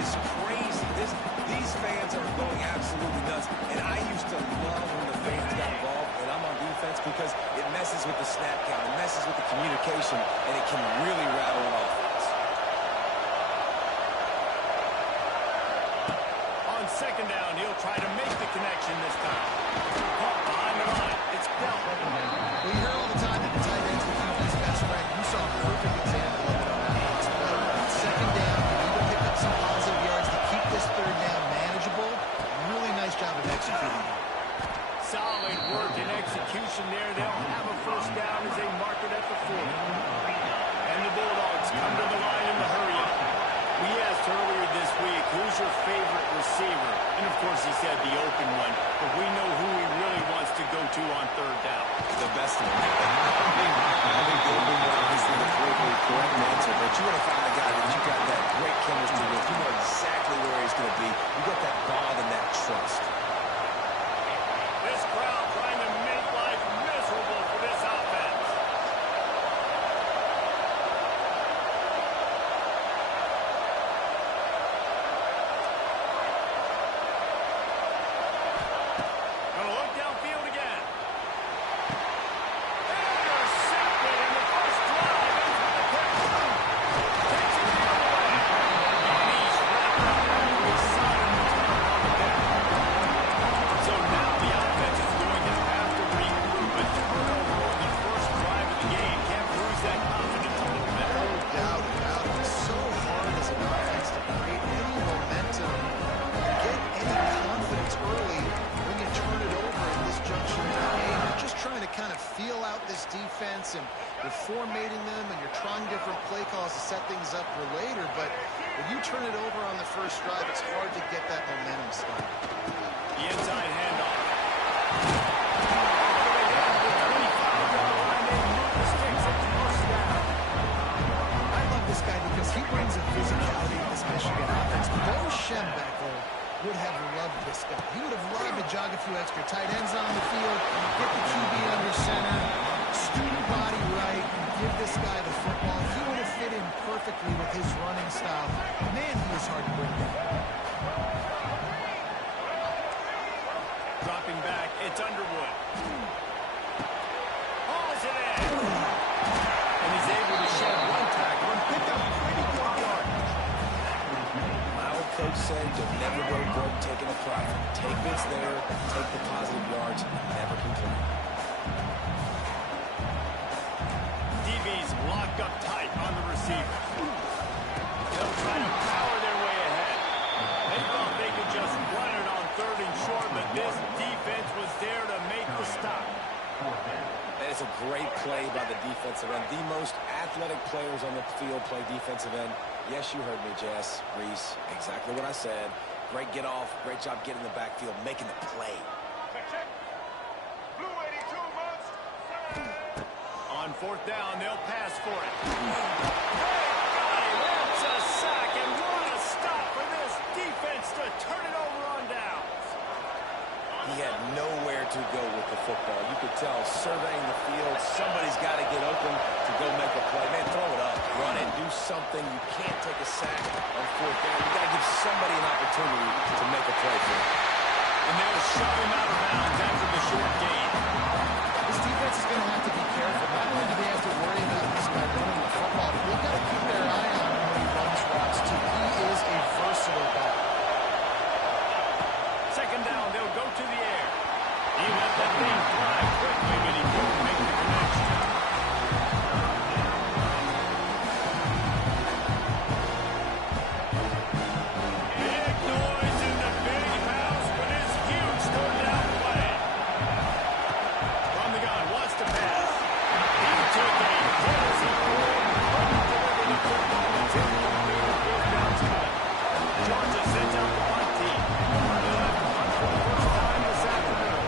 is crazy. These fans are going absolutely nuts. And I used to love when the fans got involved, and I'm on defense because it messes with the snap count, it messes with the communication, and it can really rattle an offense. On second down, he'll try to make the connection this time. Caught behind the line. It's Bell. We hear all the time that the tight end's the QB's best friend. You saw a perfect example of it on that pass play. Second down, you need to pick up some positive yards to keep this third down manageable. Really nice job of executing. Solid work and execution there. They'll have a first down as they mark it at the 40. And the Bulldogs come to the line in the hurry up. We asked earlier this week, who's your favorite receiver? And, of course, he said the open one. But we know who he really wants to go to on third down. The best one. I think the open one is the politically correct answer. But you want to find a guy that you got that great chemistry with. You know exactly where he's going to be. You got that bond and that trust. This crowd trying to make life miserable for this offense. Gonna look downfield again. Intercepted in the first drive. Into the catch. Takes it the other way. And he's wrapped up with solid return on the deck. So now the offense is going to have to regroup. A turnover on the first drive of the game. Can't lose that confidence a little bit. No doubt about it. It's so hard as an offense to create any momentum, get any confidence early when you turn it over in this juncture in the game. You're just trying to kind of feel out this defense, and you're formatting them, and you're trying different play calls to set things up for later. But when you turn it over on the first drive, it's hard to get that momentum started. The inside handoff. All the way down to the 25-yard line. They move the sticks. It's first down. I love this guy because he brings a physicality to this Michigan offense. Bo Schembechler would have loved this guy. He would have loved to jog a few extra tight ends on the field, get the QB under center, student body right, and give this guy the football. He would have fit in perfectly with his running style. Man, he is hard to bring down. Dropping back, it's Underwood. Hauls it in. And he's able to shed one tackle and pick up pretty good yardage. My old coach said you'll never go broke taking a profit. Take what's there, take the positive yards, and never complain. DB's locked up tight on the receiver. They'll try to power their way ahead. They thought they could just run it on third and short, but this defense was there to make the stop. And it's a great play by the defensive end. The most athletic players on the field play defensive end. Yes, you heard me, Jess, Reese. Exactly what I said. Great get off. Great job getting in the backfield, making the play. On fourth down, they'll pass for it. That's a sack, and what a stop for this defense to turn it over on downs. He had nowhere to go with the football. You could tell, surveying the field, somebody's got to get open to go make a play. Man, throw it up, run it, do something. You can't take a sack on fourth down. You got to give somebody an opportunity to make a play for him. And they'll shove him out of bounds after the short gain. This defense is going to have to be careful. Not only do they have to worry about this guy running the football, but they've got to keep their eye on him when he runs routes, too. He is a versatile back. Second down, they'll go to the air. He let that thing fly quickly, but he couldn't make the connection. Big noise in the big house with his huge third down play. From the gun, wants to pass. He took a hit as he couldn't deliver the football until the fourth down spot. Georgia sends out the punt team. They'll have to punt for the first time this afternoon.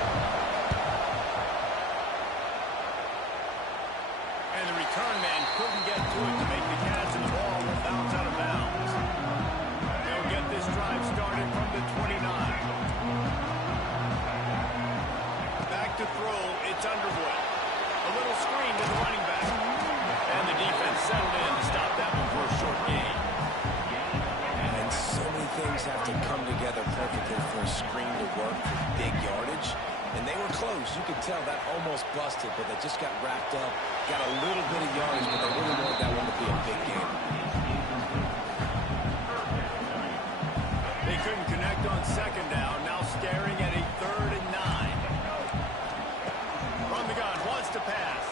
And the return man couldn't get to it to make the catch, and the ball will bounce out of bounds. They'll get this drive started from the 29. Back to throw, it's Underwood. A little screen to the running back. And the defense settled in to stop that one for a short gain. And so many things have to come together perfectly for a screen to work for big yardage. And they were close. You could tell that almost busted, but they just got wrapped up, got a little bit of yardage, but they really wanted that one to be a big game. They couldn't connect on second down. Now staring at a 3rd and 9. From the gun, wants to pass.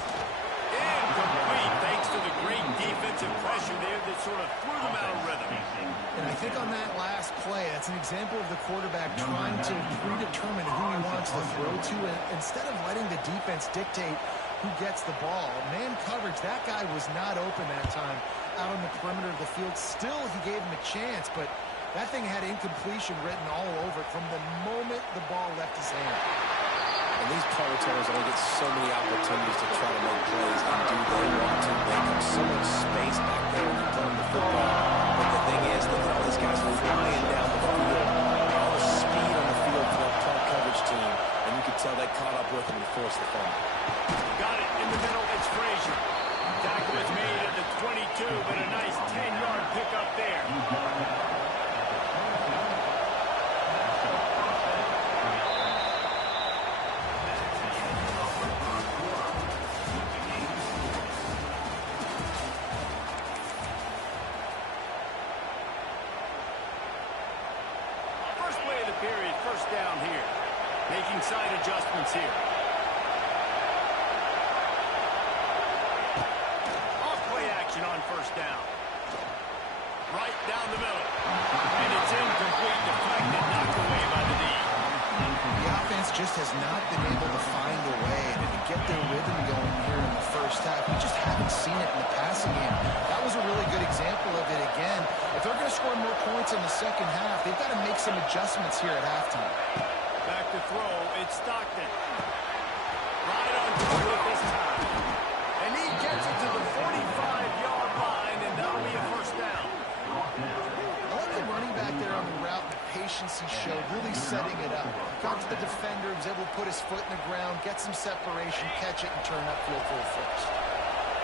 Incomplete, thanks to the great defensive pressure there that sort of threw them out of rhythm. And I think on that last play, that's an example of the quarterback trying to predetermine who he wants to throw to, and instead of letting the defense dictate who gets the ball. Man coverage, that guy was not open that time out on the perimeter of the field. Still, he gave him a chance, but that thing had incompletion written all over it from the moment the ball left his hand. And these punt returners only get so many opportunities to try to make plays and do they want to. They have so much space back there when you're playing the football. But the thing is, look at all these guys flying down the field. All the speed on the field for that punt coverage team. And you could tell they caught up with them and forced the fumble. Got it in the middle. It's Frazier. Tackle is made at the 22, but a nice 10-yard pickup there. First play of the period, first down here. Making side adjustments here. On first down. Right down the middle. And it's incomplete, deflected, knocked away by the D. The offense just has not been able to find a way to get their rhythm going here in the first half. We just haven't seen it in the passing game. That was a really good example of it again. If they're going to score more points in the second half, they've got to make some adjustments here at halftime. Back to throw, it's Stockton. Right on target this time. And he gets it to the 45-yard line, and that'll be a first down. I like the running back there on the route, the patience he showed, really setting it up. Got to the defender, was able to put his foot in the ground, get some separation, catch it, and turn upfield for a first.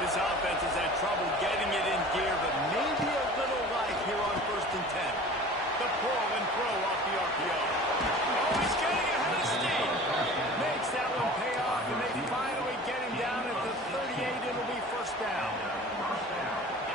This offense has had trouble getting it in gear, but maybe a little light here on 1st and 10. The pull and throw off the RPO. Oh, he's getting ahead of steam. Makes that one pay off, and they finally get him down at the 38. It'll be first down.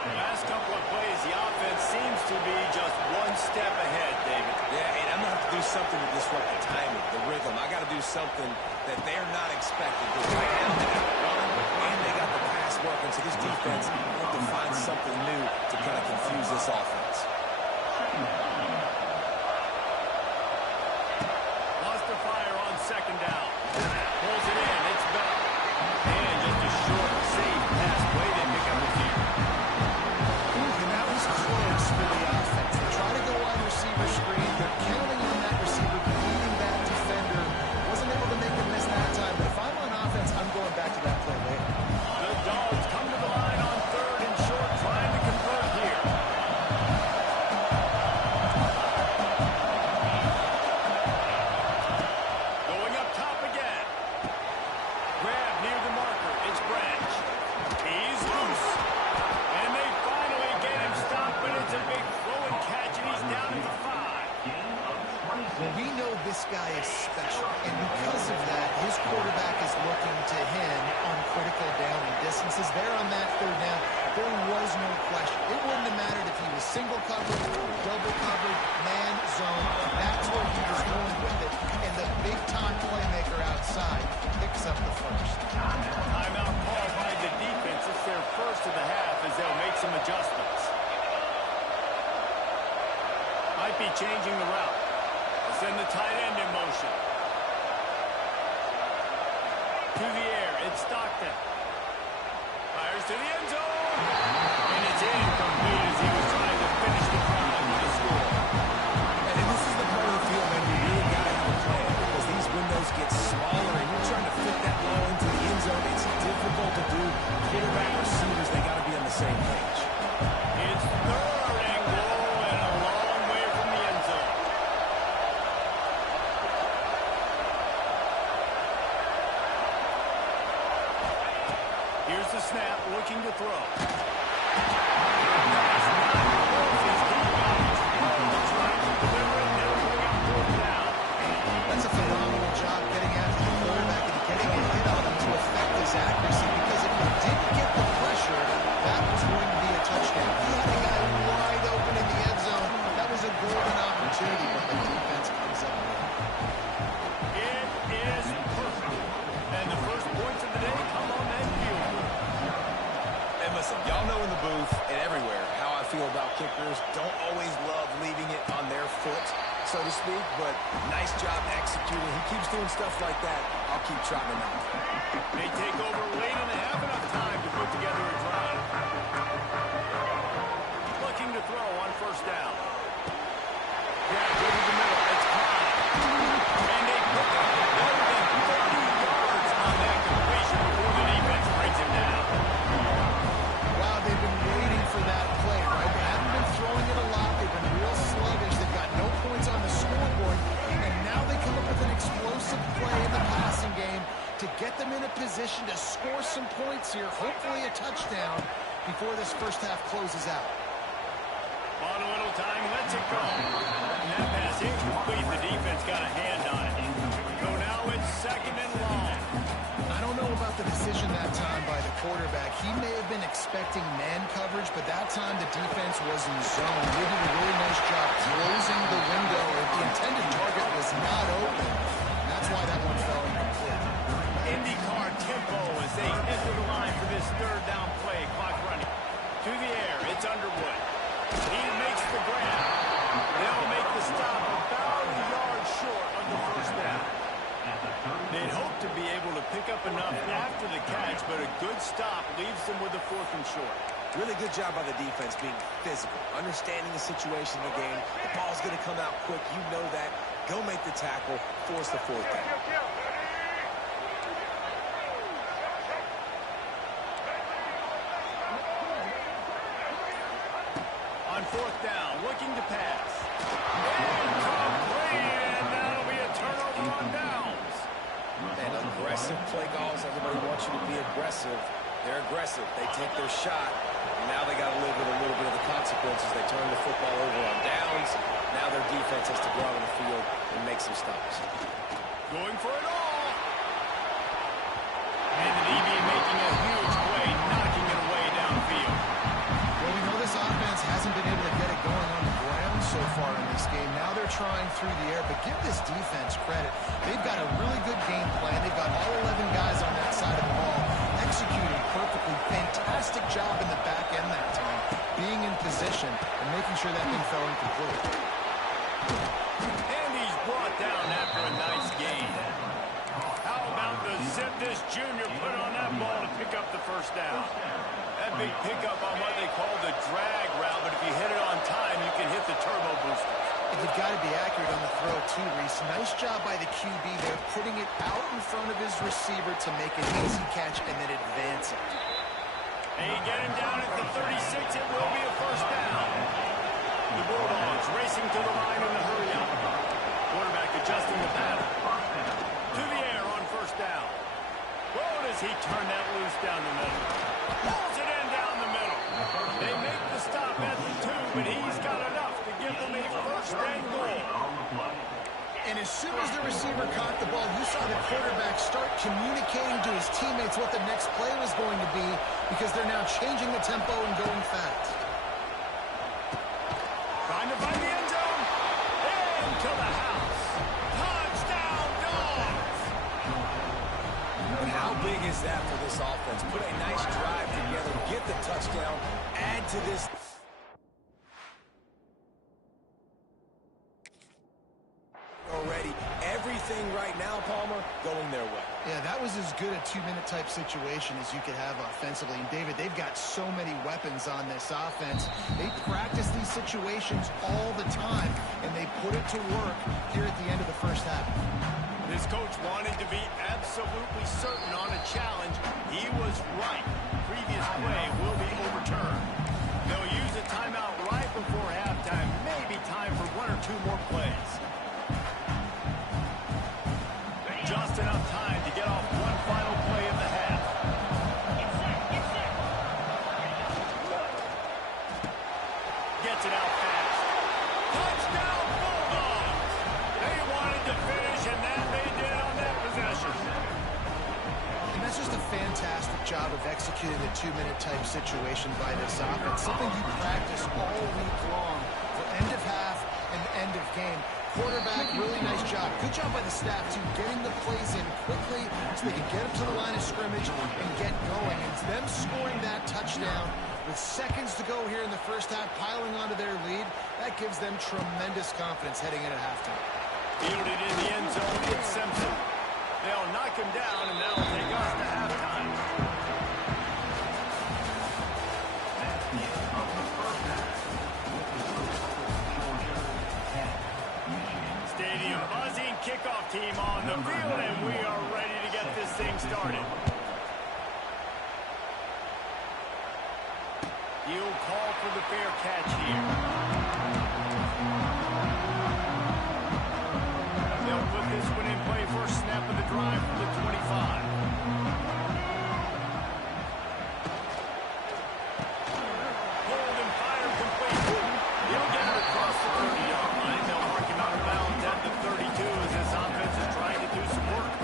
Last couple of plays, the offense seems to be just one step ahead, David. Yeah, and I'm going to have to do something to disrupt the timing, the rhythm. I got to do something that they're not expecting. Because right now they got the run and they got the pass working. So this defense has to find something new to kind of confuse this offense. Lost the fire on second down. Pulls it in. It's Bell. And just a short, safe pass play. They pick up a few. And that was close for the offense. They try to go wide receiver screen. They're counting on that receiver beating that defender. Wasn't able to make a miss that time. But if I'm on offense, I'm going back to that play later. The Dogs come to the line on 3rd and short, trying to convert here. Going up top again. Grab near the marker. It's Branch. He's loose. And they finally get him stopped, but it's a big throw and catch, and he's down at the 5. We know this guy is special, and because of that, his quarterback is looking to him on critical down and distances. There on that 3rd down, there was no question. It wouldn't have mattered if he was single covered, double covered, man, zone. That's where he was going with it, and the big-time playmaker outside picks up the first. Timeout call by the defense. It's their first of the half as they'll make some adjustments. Might be changing the route. Send the tight end in motion. To the air, it's Stockton. Fires to the end zone. And it's incomplete as he was trying to finish the drive with a score. And this is the part of the field that you really got to have a plan because these windows get smaller and you're trying to fit that ball into the end zone. It's difficult to do. Quarterback receivers, they got to be on the same page. It's 3rd and goal and a long way from the end zone. Here's the snap, looking to throw. kickers don't always love leaving it on their foot, so to speak, but nice job executing. He keeps doing stuff like that. I'll keep trotting him out. They take over late and they have enough time to put together a drive. Looking to throw on first down. Yeah, go to the middle. It's Klein. And they pick up more than 30 yards on that completion before the defense brings him down. Wow, they've been waiting for that play, right? They haven't been throwing it a lot. They've been real sluggish. They've got no points on the scoreboard. And now they come up with an explosive play in the passing game to get them in a position to score some points here, hopefully a touchdown, before this first half closes out. On a little time, lets it go. And that pass incomplete. The defense got a hand on it. So now it's second and long. I don't know about the decision that time by the quarterback. He may have been expecting man coverage, but that time the defense was in zone. They did a really nice job closing the window. The intended target was not open. That's why that one fell incomplete. IndyCar tempo as they enter the line for this third down play. Clock running. To the air, it's Underwood. He makes the grab. They'll make the stop about a yard short on the first down. They'd hope to be able to pick up enough after the catch, but a good stop leaves them with a fourth and short. Really good job by the defense being physical, understanding the situation in the game. The ball's going to come out quick. You know that. Go make the tackle, force the fourth down. On fourth down, looking to pass. Incomplete, and that'll be a turnover on downs. And aggressive play calls. Everybody wants you to be aggressive. They're aggressive. They take their shot. And now they got to live with a little bit of the consequences. They turn the football over on downs. Now their defense has to go out on the field and make some stops. Going for it all. And the DB making a huge play, knocking it away downfield. Well, we know this offense hasn't been able to get it going on the ground so far in this game. Now they're trying through the air, but give this defense credit. They've got a really good game plan. They've got all 11 guys on that side of the ball executing perfectly. Fantastic job in the back end that time, being in position and making sure that thing fell incomplete. And he's brought down after a nice gain. How about the zip this junior put on that ball to pick up the first down? That big pickup on what they call the drag route, but if you hit it on time, you can hit the turbo booster. And you've got to be accurate on the throw, too, Reese. Nice job by the QB there, putting it out in front of his receiver to make an easy catch and then advance it. Hey, get him down at the 36. It will be a first down. The Bulldogs racing to the line in the hurry up. Quarterback adjusting the pattern. To the air on first down. Oh, does he turn that loose down the middle? Pulls it in down the middle. They make the stop at the 2, but he's got enough to give them a first and goal. And as soon as the receiver caught the ball, you saw the quarterback start communicating to his teammates what the next play was going to be, because they're now changing the tempo and going fast. Trying to find the end zone. Into the house. Touchdown, Dogs! But how big is that for this offense? Put a nice drive together, get the touchdown, add to this. Already, everything right now, Palmer, going their way. Yeah, that was as good a 2-minute type situation as you could have offensively. And David, they've got so many weapons on this offense. They practice these situations all the time, and they put it to work here at the end of the first half. This coach wanted to be absolutely certain on a challenge. He was right. Previous play will be overturned. They'll use a timeout right before halftime. Maybe time for 1 or 2 more plays. Just enough time to get off one final play of the half. Gets it out fast. Touchdown, Bulldogs! They wanted to finish, and that they did on that possession. And that's just a fantastic job of executing a 2-minute type situation by this offense. Something you practice all week long for end of half and end of game. Quarterback, really nice job. Good job by the staff, too, getting the plays in quickly so they can get up to the line of scrimmage and get going. And them scoring that touchdown With seconds to go here in the first half, piling onto their lead, that gives them tremendous confidence heading into halftime. Fielded in the end zone, it's Simpson. They'll knock him down, and that'll take us to halftime. Stadium buzzing, kickoff team on the field, and we are ready to get this thing started. He'll call for the fair catch here. They'll put this one in play. First snap of the drive from the 25. Hold and fire complete. He'll get it across the 30-yard line. They'll mark him out of bounds at the 32 as this offense is trying to do some work.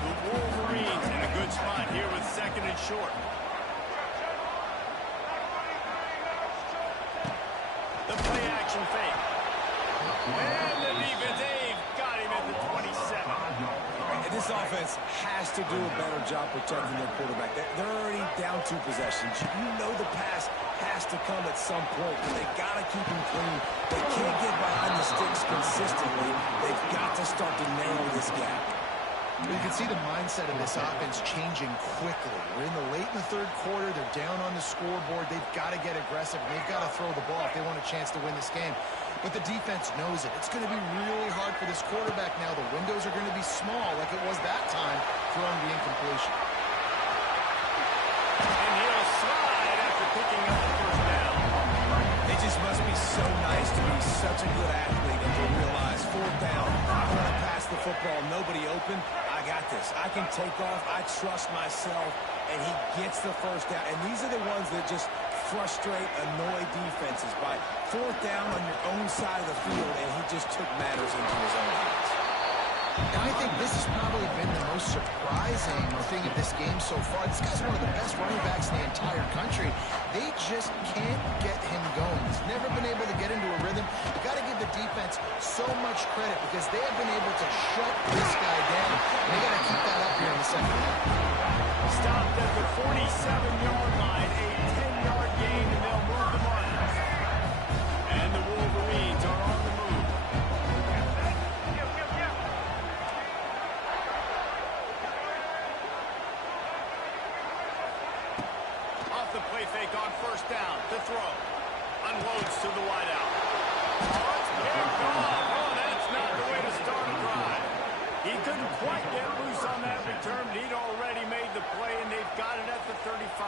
The Wolverines in a good spot here with second and short. The play action fake. And the defense, they've got him at the 27. And this offense has to do a better job protecting their quarterback. They're already down 2 possessions. You know the pass has to come at some point, but they got to keep him clean. They can't get behind the sticks consistently. They've got to start to narrow this gap. You can see the mindset of this offense changing quickly. We're in the late in the third quarter. They're down on the scoreboard. They've got to get aggressive, and they've got to throw the ball if they want a chance to win this game. But the defense knows it. It's going to be really hard for this quarterback now. The windows are going to be small like it was that time throwing the incompletion. And he'll slide after picking up the first down. It just must be so nice to be such a good athlete and to realize 4th down, I want to pass the football, nobody open, I got this. I can take off, I trust myself, and he gets the first down. And these are the ones that just frustrate, annoy defenses by 4th down on your own side of the field, and he just took matters into his own hands. And I think this has probably been the most surprising thing of this game so far. This guy's one of the best running backs in the entire country. They just can't get him going. He's never been able to get into a rhythm. You've got to give the defense so much credit because they have been able to shut this guy down. And they got to keep that up here in the second half. Stopped at the 47-yard line, a 10-yard gain, and they'll move the markers. And the Wolverines are on the move. Off the play fake on first down, the throw. Unloads to the wideout. Oh, it's picked off. Oh, that's not the way to start a drive. He couldn't quite get loose on that return. He'd already made the play, and they've got it at the 35.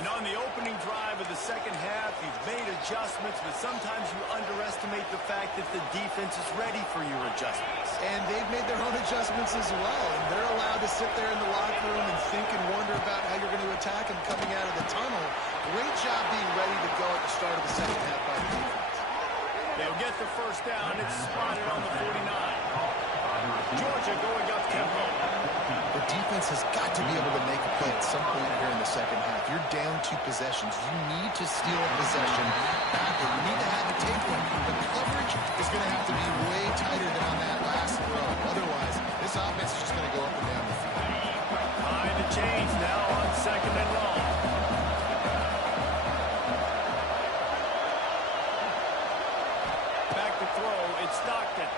And on the opening drive of the second half, you've made adjustments, but sometimes you underestimate the fact that the defense is ready for your adjustments. And they've made their own adjustments as well. And they're allowed to sit there in the locker room and think and wonder about how you're going to attack them coming out of the tunnel. Great job being ready to go at the start of the second half by the defense. They'll get the first down. It's spotted on the 49. Georgia going up tempo. The defense has got to be able to make a play at some point here in the second half. You're down 2 possessions. You need to steal a possession badly. You need to have a take one. The coverage is going to have to be way tighter than on that last throw. Otherwise, this offense is just going to go up and down the field. Behind the chains now on second and long. Back to throw. It's Stockton.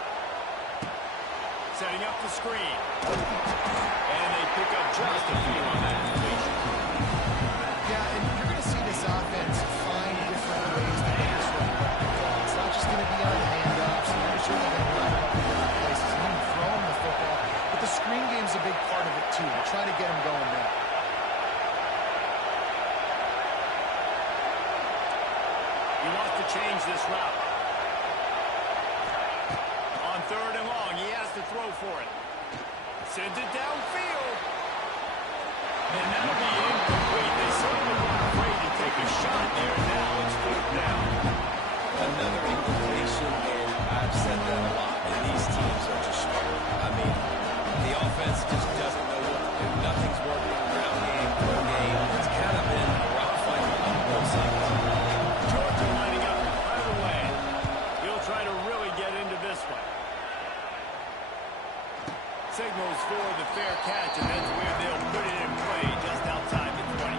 Setting up the screen. And they pick up just a few on that completion. Yeah, and you're going to see this offense find different ways to get this running back the ball. It's not just going to be on handoffs. They're certainly going to run it up in different places and even throw him the football. But the screen game's a big part of it, too. They're trying to get him going now. He wants to change this route. On third and long, he has to throw for it. Sends it downfield. And that'll be incomplete. They certainly weren't afraid to take a shot there. Now it's 4th down. Another incompletion, and I've said that a lot, and these teams are just struggling. I mean, the offense just doesn't know what to do. Nothing's working around game, per game. It's kind of been a rock fight on both sides. Georgia lining up right away. He'll try to really get into this one. Signals for the fair catch, and that's where they'll put it in play just outside the 20.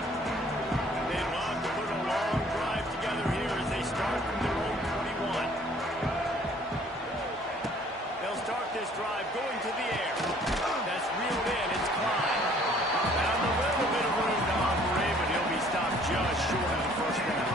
going to the air. That's reeled in. It's Klein. Found a little bit of room to operate, but he'll be stopped just short of the first down.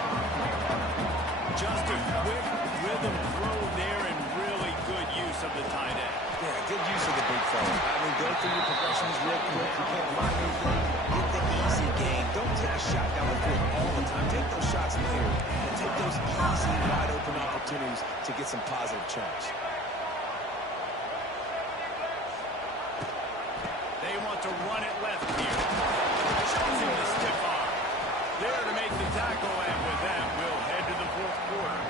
Just a quick rhythm throw there and really good use of the tight end. Yeah, good use of the big fella. I mean, go through your progressions real quick. You can't find anything. Get the easy game. Don't take a shot down the field all the time. Take those shots later. And take those easy, wide-open opportunities to get some positive chunks. They want to run it left here. Shows him the stiff arm. There to make the tackle, and with that, we'll head to the fourth quarter.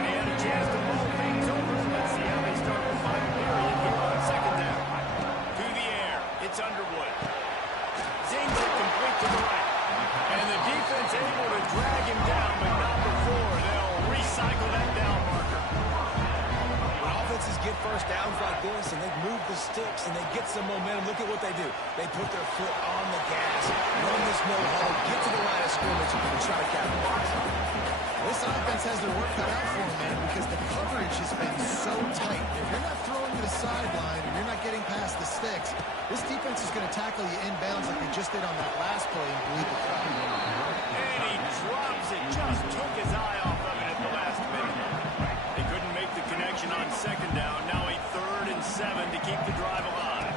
They had a chance to mull things over. Let's see how they start the final period here on second down. To the air. It's Underwood. Zingle complete to the right. And the defense able to drag him down, but not before they'll recycle that down marker. When offenses get first downs like this and they move the sticks and they get some momentum, look at what they do. They put their foot on the gas, run this no-huddle, get to the line of scrimmage, and try to capitalize. This offense has their work cut out for them, man, because the coverage has been so tight. If you're not throwing to the sideline and you're not getting past the sticks, this defense is going to tackle you inbounds like they just did on that last play and bleed the crowd. And he drops it. Just took his eye off of it at the last minute. They couldn't make the connection on second down. Now a 3rd and 7 to keep the drive alive.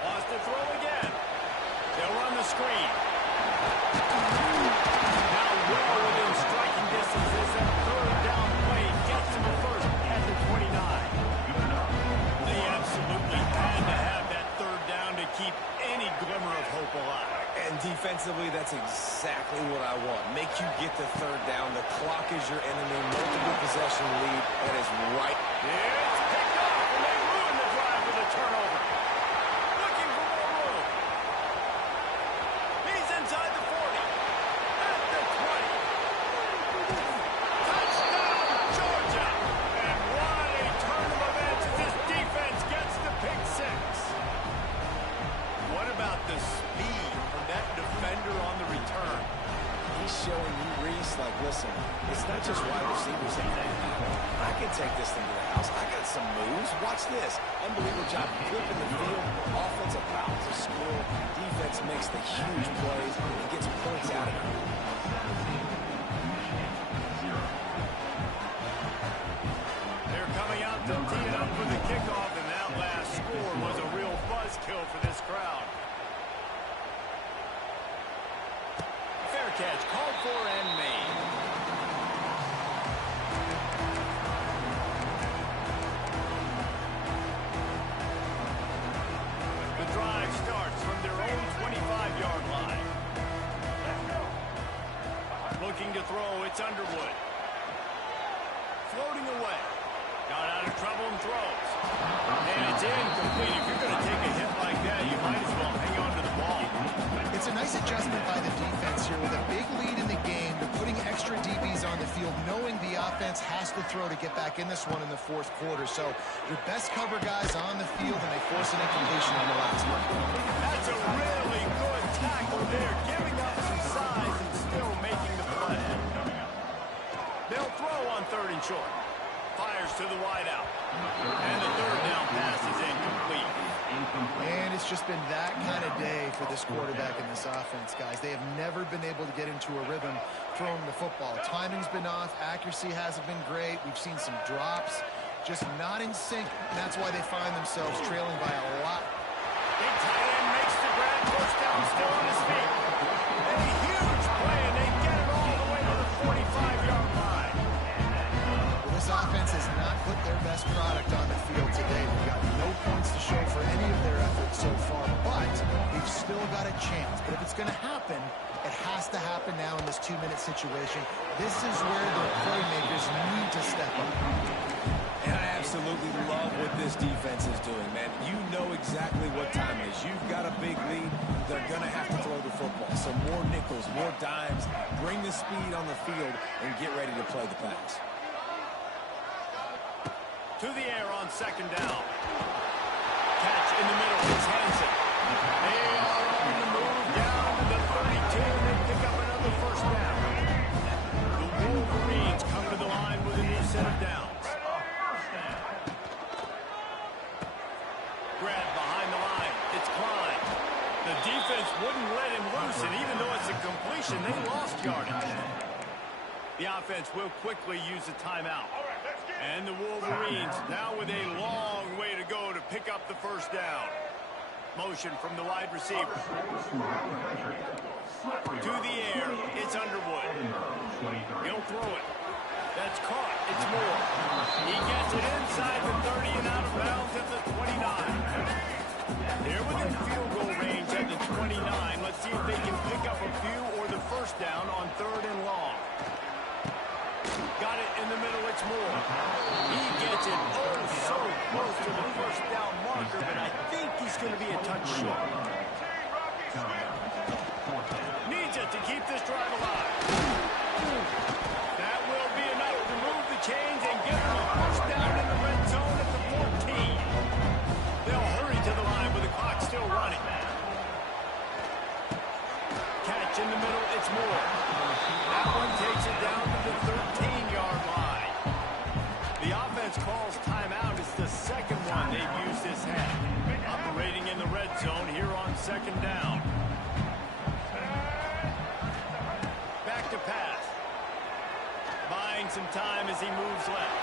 Wants to throw again. They'll run the screen. Now well within striking distance is that 3rd down play. Gets him a first at the 29. They absolutely had to have that 3rd down to keep any glimmer of hope alive. And defensively, that's exactly what I want. Make you get the 3rd down. The clock is your enemy. Multiple possession lead. That is right. It's picked off, and they ruin the drive with a turnover. Looking for more room. He's inside the 40. At the 20. Touchdown, Georgia. And what a turn of events as this defense gets the pick 6. What about the speed from that defender on the return? He's showing you, Reese, like, listen, it's not just wide receivers in there. I can take this thing to the house. I got some moves. Watch this. Unbelievable job flipping the field. Offense about to score. Defense makes the huge plays and gets points out of it. They're coming out to tee it up for the kickoff, and that last score was a real buzzkill for this crowd. Fair catch, called for and made. The drive starts from their own 25-yard line. Looking to throw, it's Underwood. Floating away. Got out of trouble and throws. And it's incomplete. If you're going to take a hit like that, you might as well hang on to the ball. It's a nice adjustment by the defense here with a big lead in the game. They're putting extra DBs on the field, knowing the offense has to throw to get back in this one in the fourth quarter. So your best cover guys on the field, and they force an incompletion on the last one. That's a really good tackle there, giving up some size and still making the play. They'll throw on 3rd and short. Fires to the wideout. And the 3rd down pass is incomplete. And it's just been that kind of day for this quarterback and this offense, guys. They have never been able to get into a rhythm throwing the football. Timing's been off. Accuracy hasn't been great. We've seen some drops. Just not in sync. And that's why they find themselves trailing by a lot. Big tight end makes the grab. First down, still on his feet. A huge play, and they get it all the way to the 45-yard line. Well, this offense has not put their best product on the field today. They've got no points to show for any of their efforts so far, but they've still got a chance. But if it's going to happen, it has to happen now in this 2-minute situation. This is where the playmakers need to step up. And I absolutely love what this defense is doing, man. You know exactly what time it is. You've got a big lead. They're going to have to throw the football. So more nickels, more dimes. Bring the speed on the field and get ready to play the pass. To the air on 2nd down. Catch in the middle. It's Hansen. They are on the move down to the set of downs. Grab behind the line. It's Klein. The defense wouldn't let him loose, and even though it's a completion, they lost yardage. The offense will quickly use a timeout. And the Wolverines now with a long way to go to pick up the first down. Motion from the wide receiver. To the air, it's Underwood. He'll throw it. That's caught. It's Moore. He gets it inside the 30 and out of bounds at the 29. They're within field goal range at the 29. Let's see if they can pick up a few or the first down on 3rd and long. Got it in the middle. It's Moore. He gets it so close to the first down marker, but I think he's going to be a touch short. Needs it to keep this drive alive. That will be enough to move the chains and give them a first down in the red zone at the 14. They'll hurry to the line with the clock still running. Catch in the middle. It's Moore. That one takes it down to the 13-yard line. The offense calls timeout. It's the second one they've used this half. Operating in the red zone here on 2nd down. Back to pass. Buying some time as he moves left.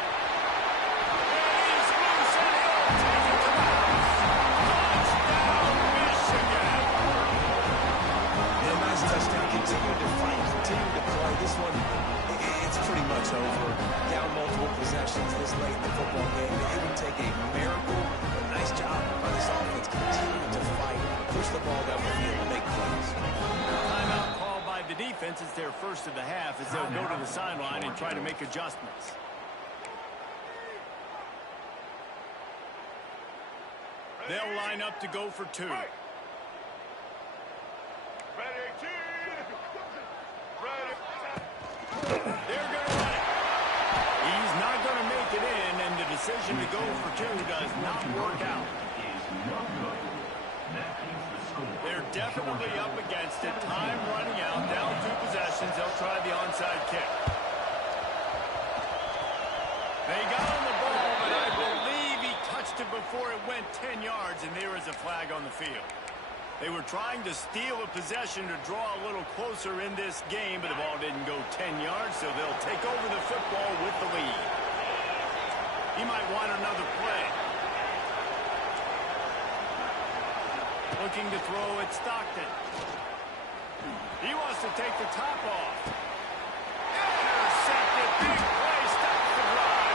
And he's loose and he'll take it to the house. Touchdown, Michigan. Yeah, nice touchdown. Continue to fight, continue to play. This one, it's pretty much over. Down multiple possessions this late in the football game. It would take a miracle. A nice job by this offense. Continue to fight, push the ball down the field, and make plays. Timeout called by the defense. It's their first of the half as they'll go to the sideline and try to make adjustments. They'll line up to go for 2. They're going to run it. He's not going to make it in, and the decision to go for 2 does not work out. They're definitely up against it. Time running out. Down 2 possessions. They'll try the onside kick. They got on the ball, but I believe he touched it before it went 10 yards, and there is a flag on the field. They were trying to steal a possession to draw a little closer in this game, but the ball didn't go 10 yards, so they'll take over the football with the lead. He might want another play. Looking to throw at Stockton. He wants to take the top off. Intercepted. Big play. Stops the drive.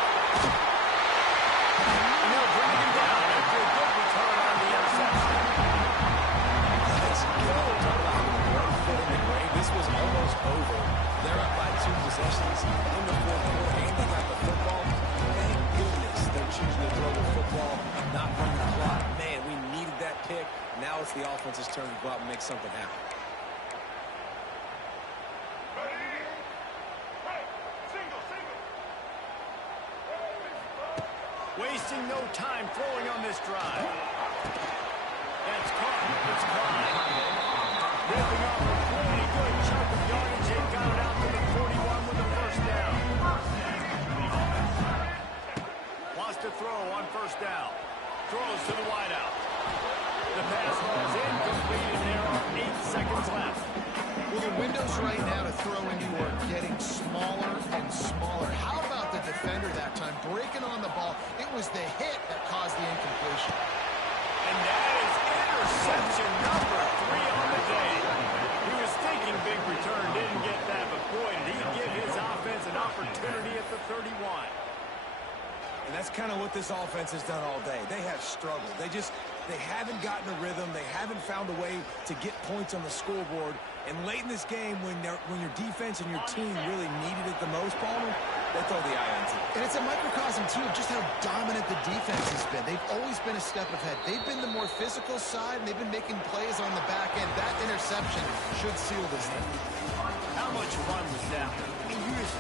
And they'll bring him down after a good return on the interception. Let's go. Talk about one foot in the grave. This was almost over. They're up by 2 possessions in the 4th quarter, and they got the football. Thank goodness they're choosing to throw the football, not run the clock. Man, we needed that pick. Now it's the offense's turn to go out and make something happen. Wasting no time throwing on this drive. That's caught. It's Klein. Ripping off a pretty good chunk of yardage. They got it out to the 41 with the first down. Wants to throw on first down. Throws to the wideout. The pass falls incomplete, and there are 8 seconds left. Well, the windows right now to throw into are getting smaller and smaller. How about the defender that time breaking on the ball? It was the hit that caused the incompletion. And that is interception number 3 on the day. He was thinking big return, didn't get that, but boy, did he give his offense an opportunity at the 31. And that's kind of what this offense has done all day. They have struggled. They haven't gotten a rhythm. They haven't found a way to get points on the scoreboard. And late in this game, when your defense and your team really needed it the most, Palmer, they throw the INT. And it's a microcosm, too, of just how dominant the defense has been. They've always been a step ahead. They've been the more physical side, and they've been making plays on the back end. That interception should seal this thing. How much fun was that? I mean, you just